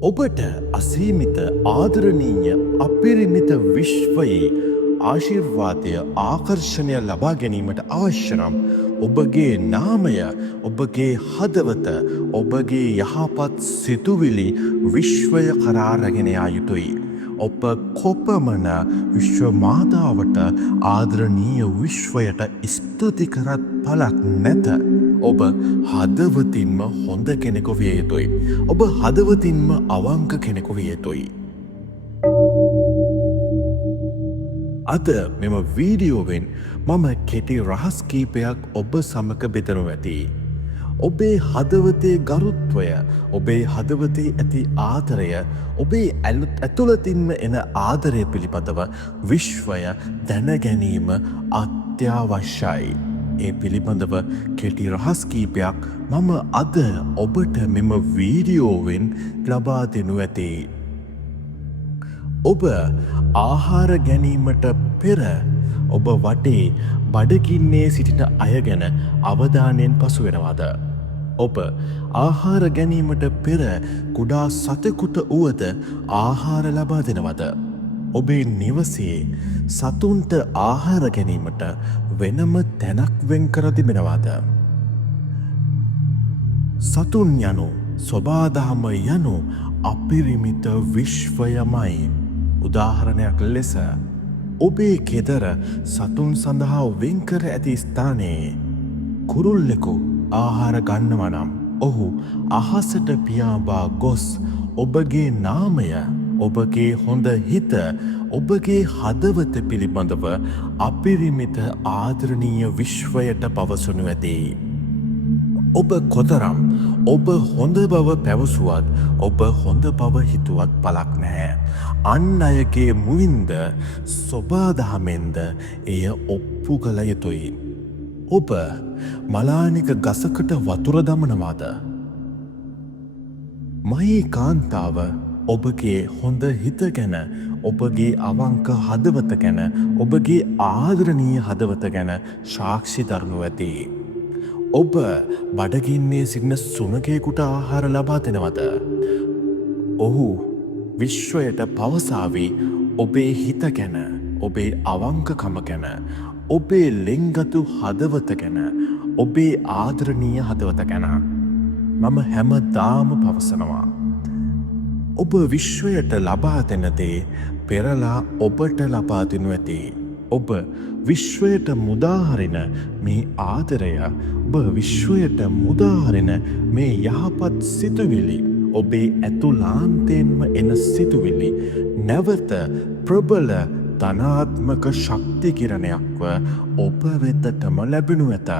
ඔබට අසීමිත ආදරණීය අපිරිමිත විශ්වයේ ආශිර්වාදය ආකර්ෂණය ලබා ගැනීමට අවශ්‍ය නම් ඔබගේ නාමය ඔබගේ හදවත ඔබගේ යහපත් සිතුවිලි විශ්වය කරා රැගෙන යා යුතුයි. ඔබ කොපමණ විශ්වමාතාවට ආදරණීය විශ්වයට ස්තුති කරත් පලක් නැත. ඔබ හදවතින්ම හොඳ කෙනෙකු විය යුතුයි. ඔබ හදවතින්ම අවංක කෙනෙකු විය යුතුයි. අද මෙම වීඩියෝවෙන් මම කෙටි රහස් කීපයක් ඔබ සමග බෙදනු ඇති. ඔබේ හදවතේ ගරුත්වය, ඔබේ හදවතේ ඇති ආදරය, ඔබේ ඇතුළතින්ම එන ආදරය පිළිබඳව විශ්වය දැනගැනීම අත්‍යවශ්‍යයි. ඒ පිළිබඳව කෙටි රහස් කීපයක් මම අද ඔබට මෙම වීඩියෝවෙන් ලබා දෙනු ඇති. ඔබ ආහාර ගැනීමට පෙර ඔබ වටේ බඩගින්නේ සිටින අය ගැන අවධානයෙන් පසු වෙනවාද? ඔබ ආහාර ගැනීමට පෙර කුඩා සතෙකුට වුවද ආහාර ලබා දෙනවද? ඔබේ නිවසේ සතුන්ට ආහාර ගැනීමට වෙනම තැනක් වෙන් කර තිබෙනවාද? සතුන් යනු සොබාදහම යනු අපිරිමිත විශ්වයමයි. උදාහරණයක් ලෙස ඔබේ ගෙදර සතුන් සඳහා වෙන්කර ඇති ස්ථානයේ කුරුල්ලෙකු ආහාර ගන්නවා නම් ඔහු අහසට පියාඹා ගොස් ඔබගේ නාමය, ඔබගේ හොඳ හිත, ඔබගේ හදවත පිළිබඳව අපිරිමිත ආදරණීය විශ්වයට පවසනු ඇති. ඔබ කොතරම් ඔබ හොඳ බව පැවසුවත් ඔබ හොඳ බව හිතුවත් පලක් නැහැ. අන් අයගේ මුවින්ද සොබාදහමෙන්ද එය ඔප්පු කළ යුතුයි. ඔබ මලානික ගසකට වතුර දමනවාද? මහී කාන්තාව ඔබගේ හොඳ හිත ගැන, ඔබගේ අවංක හදවත ගැන, ඔබගේ ආදරණීය හදවත ගැන සාක්ෂි දරනු ඇති. ඔබ බඩගින්නේ සිටින සුනකයෙකුට ආහාර ලබා දෙනවද? ඔහු විශ්වයට පවසාවි ඔබේ හිත ගැන, ඔබේ අවංකකම ගැන, ඔබේ ලෙන්ගතු හදවත ගැන, ඔබේ ආදරණීය හදවත ගැන. මම හැමදාම පවසනවා. ඔබ විශ්වයට ලබා දෙන දේ පෙරලා ඔබට ලබා දෙනු ඇති. ඔබ විශ්වයට මුදාහරින මේ ආදරය, ඔබ විශ්වයට මුදාහරින මේ යහපත් සිතුවිලි, ඔබේ ඇතුලාන්තයෙන්ම එන සිතුවිලි නැවත ප්‍රබල ධනාත්මක ශක්ති කිරණයක්ව ඔබ වෙතටම ලැබෙනු ඇත.